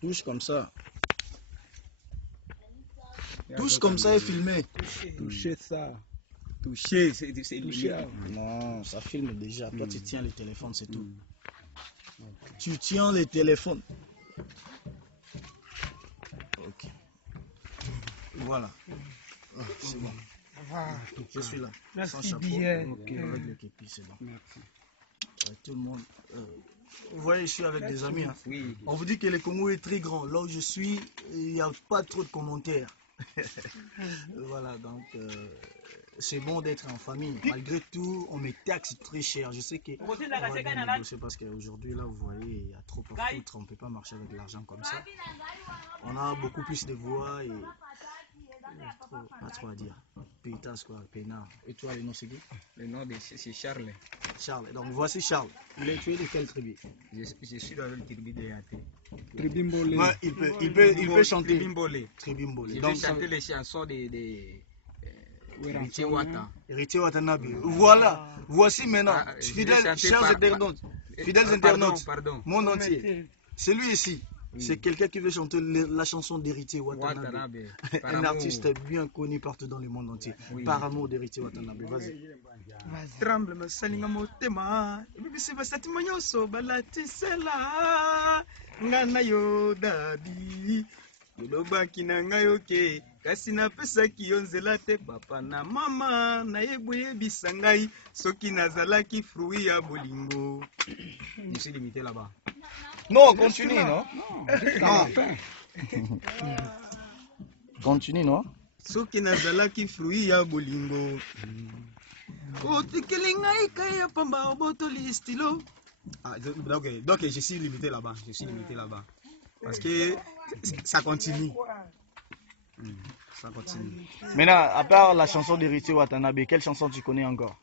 Touche comme ça. Touche comme ça et filmer. Toucher ça. Toucher, c'est toucher. Non, ça filme déjà. Toi, tu tiens le téléphone, c'est tout. Tu tiens le téléphone. Ok. Voilà. Ah, c'est bon. Je suis là. Sans chapeau. Ok, avec le képi, c'est bon. Merci. Tout le monde. Vous voyez, je suis avec des amis. Hein. Oui. On vous dit que le Congo est très grand. Là où je suis, il n'y a pas trop de commentaires. Voilà, donc c'est bon d'être en famille. Malgré tout, on me taxe très cher. Je sais que c'est parce qu'aujourd'hui, là, vous voyez, il y a trop à foutre. On ne peut pas marcher avec l'argent comme ça. On a beaucoup plus de voix et pas trop à dire. Pétas, quoi, Pénard. Et toi, le nom, c'est qui? Le nom c'est Charles. Charles. Donc voici Charles. Il est tué de quelle tribu? Je suis dans le tribu de Yaté. Tribimbolé. Ouais, il peut chanter. Tribimbolé. Tribimbolé. Je Donc, vais chanter les chansons de Héritier Wata. Héritier Watanabe. Voilà. Voici maintenant, fidèles, chers internautes, fidèles internautes, monde entier. C'est lui ici. C'est quelqu'un qui veut chanter la chanson d'Héritier Watanabe. Un artiste bien connu partout dans le monde entier. Par amour d'Héritier Watanabe. Vas-y. Tremble masalinga motema bibisi basati manyoso balatisela ngana yo dadi lobaki na ngai oke kasi napesaki yo nzela te papa na mama nayebuyebisa ngai soki nazalaki fruit ya bolingo. Je suis limité là-bas. Non, continue, non? Non. Continue, non? Soki nazalaki fruit ya bolingo otikeli ngai kai ya pamba obotoli stylo. Donc je suis limité là-bas. Je suis limité là-bas parce que ça continue. Ça continue. Maintenant, à part la chanson d'Héritier Watanabe, quelle chanson tu connais encore?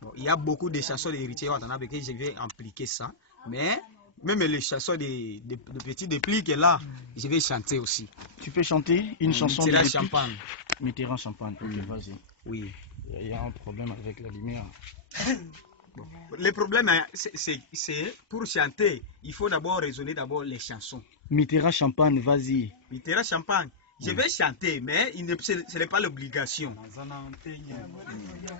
Bon, il y a beaucoup de chansons d'Héritier Watanabe que je vais impliquer ça, mais même les chansons de petits déplis que là, je vais chanter aussi. Tu peux chanter une chanson de Mitterrand Champagne. Mitterrand Champagne. Ok, vas-y. Oui. Il y a un problème avec la lumière. Bon. Le problème, c'est pour chanter, il faut d'abord raisonner d'abord les chansons. Mitterrand Champagne, vas-y. Mitterrand Champagne. Je vais chanter, mais ce n'est pas l'obligation.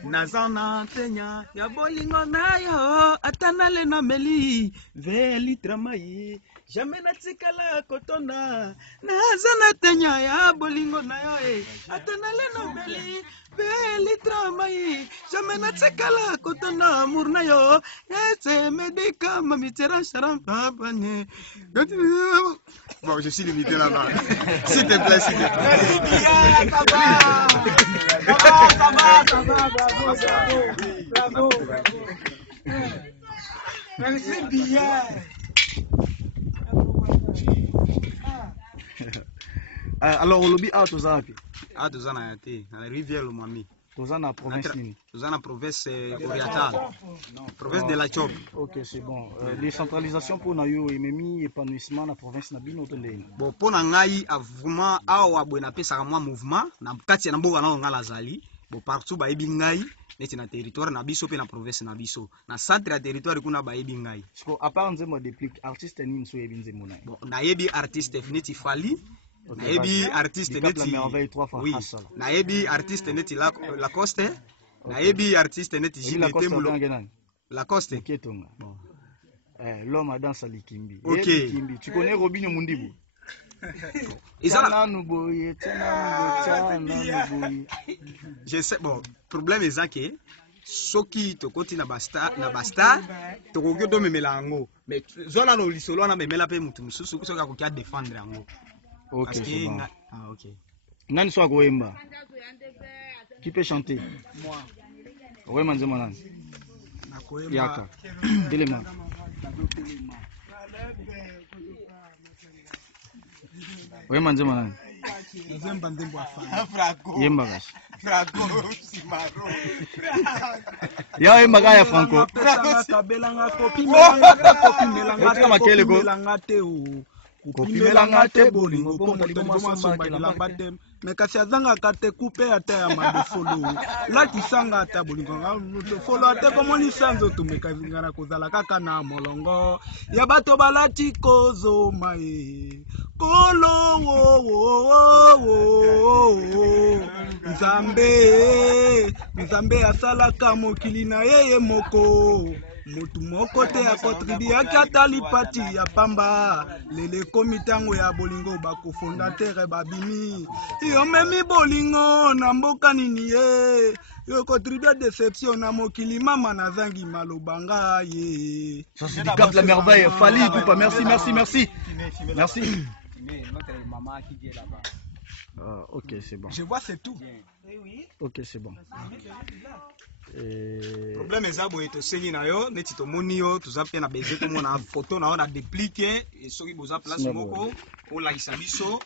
Nazana tenya ya bolingo nayo atanale na meli veli tramai jamais natikala kotona nazana tenya ya bolingo nayo atanale na meli veli tramai jamais natikala kotona amour nayo ete medika mamitera charampa panye. Bon, je suis limité là-bas. S'il te plaît, s'il te plaît. Ça va. Bravo. Merci bien. Alors, au lobby, tu as na Yaté, na rivière Lomami. Tu as na province nini? Tu as na province orientale. Province de la Chope. Ok, c'est bon. Décentralisation pour nayo ememi épanouissement na province na bino to ndeni. Bon, pour na ngai avuma awa bwena pesa mwa mouvement na kati na mboka na ngala zali. Bon, partout ba ebi ngai neti na territoire na biso pe na province na biso. Na centre ya territoire kuna ba ebi ngai. Parce à part nzemo déplique artiste nini so ebi nzemo na. Bon, na ebi artiste neti Fali. Naebi artiste neti oui. Naebi artiste neti Lacoste. Naebi artiste neti Gilete Mulo. Lacoste. Bon. L'homme a dansé Likimbi. Ok. Likimbi. Tu connais Robinho Mundibu? Je sais, bon, problème est que soki tokoti na basta to ko do memela ngo mais zona no lisolo na memela pe mutu mususu soka ko kia défendre ngo. Ok, c'est bon. Ah, ok. Nani soit Goemba? Qui peut chanter? Moi. Goemba nzema nani? Yaka. Telema. Goemba nzema nani? Nzemba ndembo afanya. Franco. Yemba gashi. Franco Simaro. Ya yemba ga ya Franco. Kabelanga kopi melanga te o. kopimelanga te bolingo mpo moto libomasombakelanga te me kasi azangaka te kupe ata ya madefolo latisanga ata bolingo folo ate komonisa nzoto mekazinga na kozala kaka na molongo ya bato balati kozoma ye kolo nzambe asalaka mokili na ye moko motu moko te akotribiaki ata lipati ya pamba lele komi ntango ya bolingo bakofondatere babimi yo memi bolingo na mboka nini ye yo kotribia deception na mokili mama nazangi malobanga ye. Ça c'est du Cap la merveille. Fally Ipupa, merci. Ah, ok, c'est bon. Je vois c'est tout. Ok, c'est bon. Problème eza boye tosengi na yo neti tomoni yo toza mpe na beze tomona photo na yo na dépliqué et soki boza place moko olakisa biso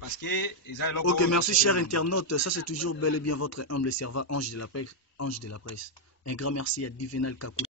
parce que eza eloko. Ok, merci chers internautes. Ça c'est toujours bel et bien votre humble servant Ange de la Presse. Un grand merci à Divinal Kakou.